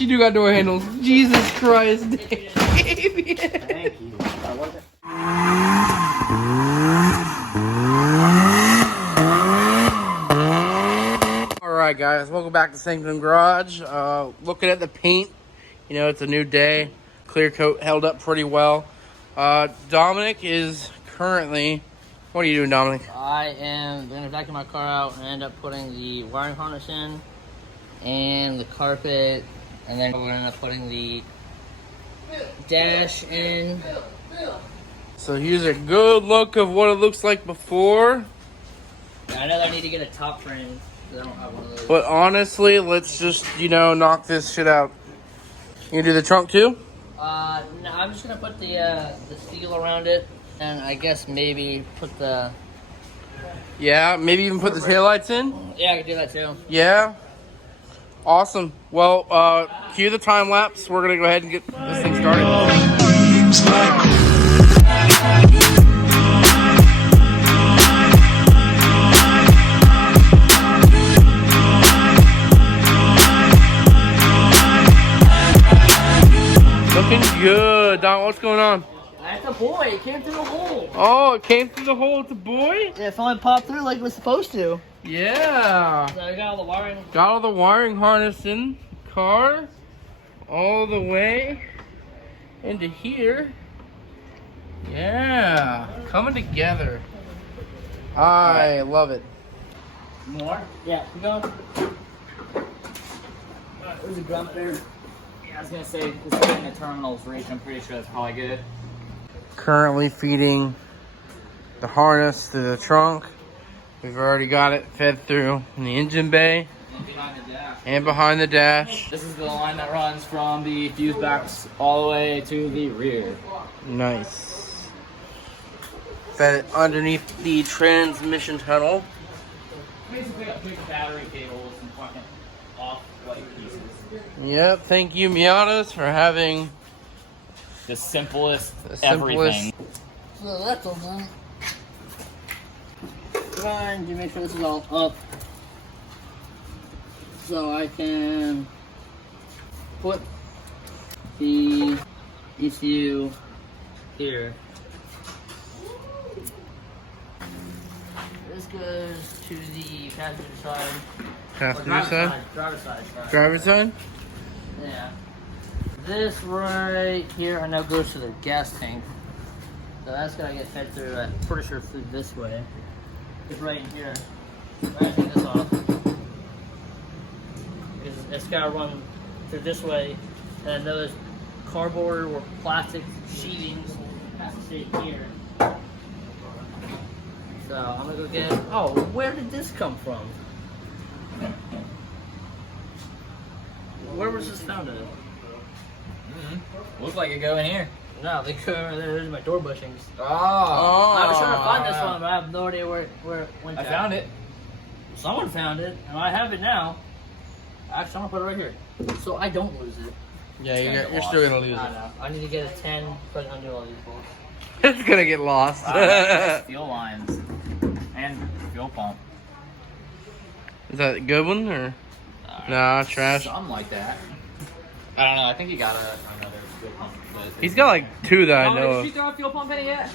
you do got door handles. Jesus Christ, Dave. Thank you. Alright guys, welcome back to Sanctum Garage. Looking at the paint, you know, it's a new day. Clear coat held up pretty well. Dominic is currently, what are you doing, Dominic? I am going to vacuum my car out and end up putting the wiring harness in and the carpet, and then we're going to end up putting the dash in. So here's a good look of what it looks like before. I know that I need to get a top frame because I don't have one of those. But honestly, let's just, you know, knock this shit out. You gonna do the trunk too? No, I'm just going to put the steel around it, and I guess maybe put the... Yeah, maybe even put the taillights in? Yeah, I can do that too. Yeah. Awesome. Well, cue the time lapse. We're gonna go ahead and get this thing started. Looking good. Don, what's going on? That's a boy. It came through the hole. Oh, it came through the hole. It's a boy? Yeah, it finally popped through like it was supposed to. Yeah. So I got all the wiring. Got all the wiring harness in the car. All the way into here. Yeah. Coming together. I love it. More? Yeah, keep going. There's a grommet there. Yeah, I was gonna say, this getting the terminals reach, I'm pretty sure that's probably good. Currently feeding the harness to the trunk. We've already got it fed through in the engine bay And behind the dash. and behind the dash. This is the line that runs from the fuse backs all the way to the rear. Nice. Fed it underneath the transmission tunnel. Basically, got big battery cables and fucking off-white pieces. Yep, thank you Miatas for having The simplest, the simplest. everything. So that's all done. Trying to make sure this is all up so I can put the ECU here. This goes to the passenger side. Passenger Driver's side? Driver's side. Sorry. Driver's side? Yeah. This right here I know goes to the gas tank. So that's gotta get fed through, I'm pretty sure through this way. It's right in here. I'm gonna take this off. Because it's gotta run through this way. And those cardboard or plastic sheetings have to stay here. So I'm gonna go get, oh, where did this come from? Where was this found at? Looks like it go in here. No, they go over there. There's my door bushings. Oh. I was trying to find this one, but I have no idea where it went. I found it. Someone found it, and I have it now. Actually, I'm gonna put it right here, so I don't lose it. Yeah, It's you're still gonna lose I it. know. I need to get a 10 so I can undo all these bolts. It's gonna get lost. Fuel lines and fuel pump. Is that a good one or? Nah, trash. Something like that. I don't know. I think he got another fuel pump. He's got like two that I know Did you of. throw a fuel pump in it yet?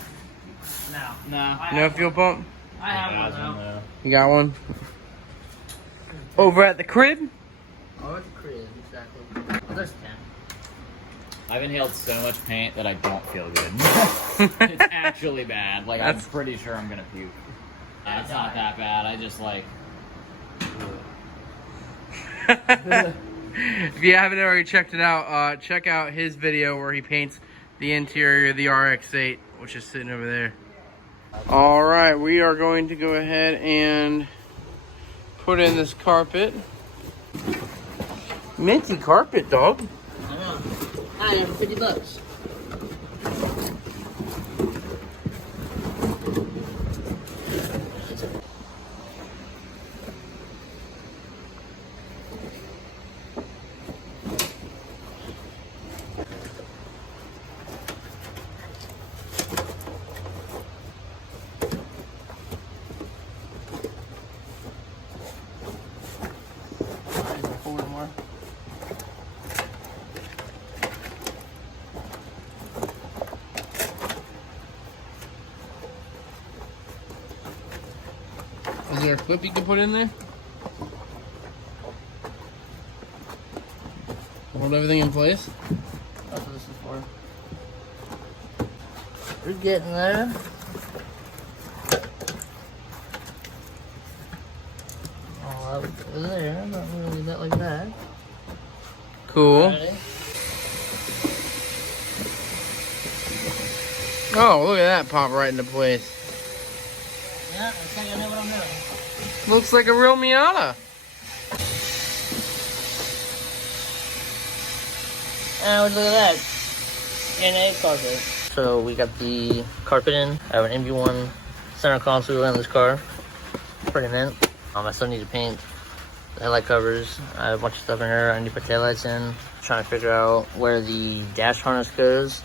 No. No. No fuel pump? I have one now. You got one? Over at the crib? Oh, it's a crib, exactly. Oh, there's 10. I've inhaled so much paint that I don't feel good. It's actually bad. Like, I'm pretty sure I'm gonna puke. It's not that bad. I just like. If you haven't already checked it out, check out his video where he paints the interior of the RX-8, which is sitting over there. All right, we are going to go ahead and put in this carpet. Minty carpet, dog. I know. I have $50. Is there a clip you can put in there? Hold everything in place? That's what this is for. We're getting there. Oh, that was there. I'm not really that like that. Cool. Ready? Oh, look at that pop right into place. Yeah, I think I know what I'm doing. Looks like a real Miata. And look at that. NA carpet. So we got the carpet in. I have an MB1 center console in this car. Pretty mint. I still need to paint the headlight covers. I have a bunch of stuff in here. I need to put taillights in. Trying to figure out where the dash harness goes.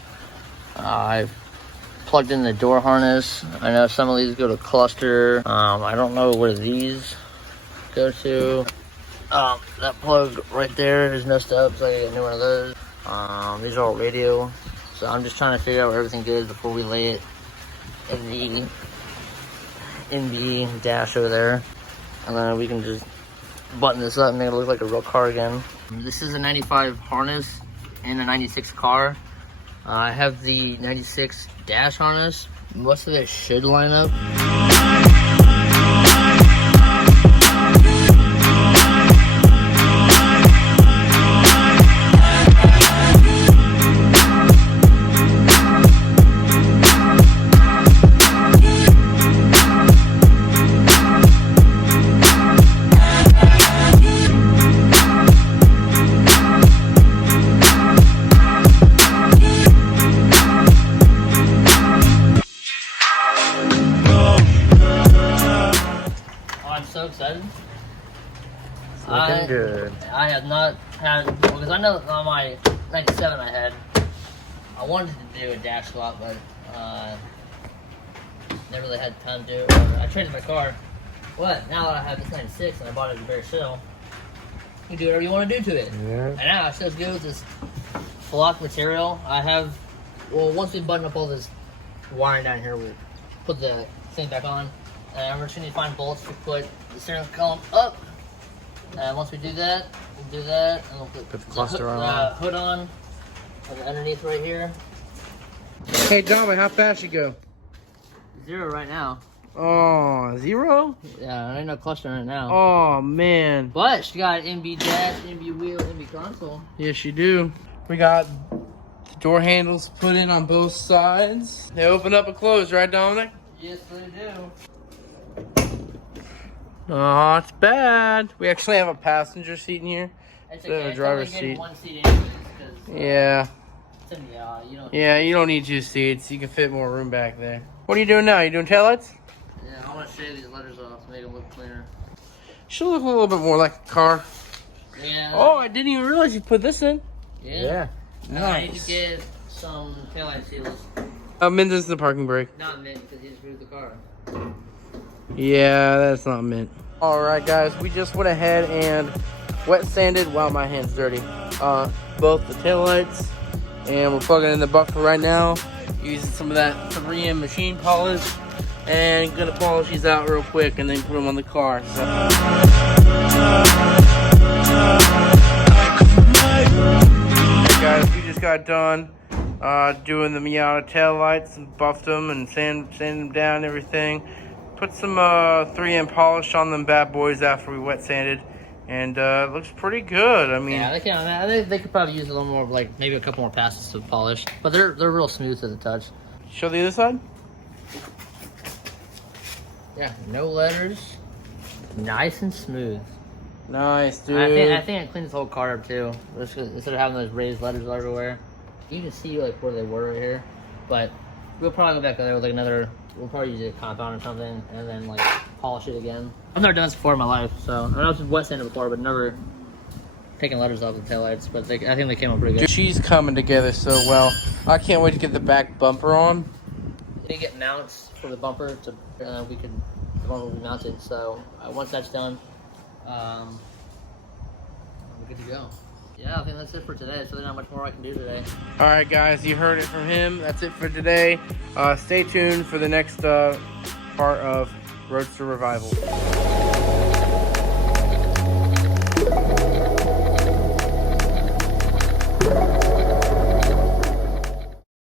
I've plugged in the door harness. I know some of these go to cluster. I don't know where these go to. That plug right there is messed up, so I gotta get a new one of those. These are all radio, so I'm just trying to figure out where everything goes before we lay it in the dash over there, and then we can just button this up and make it look like a real car again. This is a 95 harness in a 96 car. I have the 96 dash harness. Most of it should line up. So excited. Looking good. I have not had, because I know on my 97 I wanted to do a dash swap, but never really had time to. I traded my car. What? Now that I have this 96 and I bought it at a bare sale, you can do whatever you want to do to it. Yeah. And now it's so good with this flock material. I have, well, once we button up all this wiring down here, we put the thing back on. And we're just going to find bolts to put the steering column up. And once we do that, we'll do that. And we'll put the cluster on. Hood on. And underneath right here. Hey, Dom, how fast you go? 0 right now. Oh, 0? Yeah, I ain't no cluster on it now. Oh, man. But she got MB dash, MB wheel, MB console. Yes, you do. We got door handles put in on both sides. They open up and close, right, Dominic? Yes, they do. Oh, it's bad. We actually have a passenger seat in here. It's instead of okay. a driver's It's only seat. one seat anyways, 'cause, Yeah. it's in the, you don't. Yeah, you don't need 2 seats. You can fit more room back there. What are you doing now? You doing taillights? Yeah, I want to shave these letters off to make them look cleaner. Should look a little bit more like a car. Yeah. Oh, I didn't even realize you put this in. Yeah. I need to Nice. get some taillight seals. Mint is the parking brake. Not mint because he just moved the car. Yeah, that's not mint. All right, guys, we just went ahead and wet sanded. Wow, my hand's dirty. Both the taillights, and we're plugging in the buffer right now. Using some of that 3M machine polish, and gonna polish these out real quick, and then put them on the car. So. Hey guys, we just got done doing the Miata taillights and buffed them and sanded them down and everything. Put some 3M polish on them bad boys after we wet sanded, and it looks pretty good. I mean, Yeah, they could probably use a little more, like maybe a couple more passes to polish, but they're real smooth to the touch. show the other side. Yeah, no letters, nice and smooth. Nice, dude. I think it cleans the whole car up too. Instead of having those raised letters everywhere, you can see like where they were right here. But we'll probably go back there with like another. We'll probably use a compound or something, and then like polish it again. I've never done this before in my life, so I know I've wet sanded before, but never taken letters off the taillights. But I think they came out pretty good. She's coming together so well. I can't wait to get the back bumper on. We get mounts for the bumper to the bumper will be mounted. So once that's done, we're good to go. Yeah, I think that's it for today. So there's not much more I can do today. All right, guys, you heard it from him. That's it for today. Stay tuned for the next part of Roadster Revival.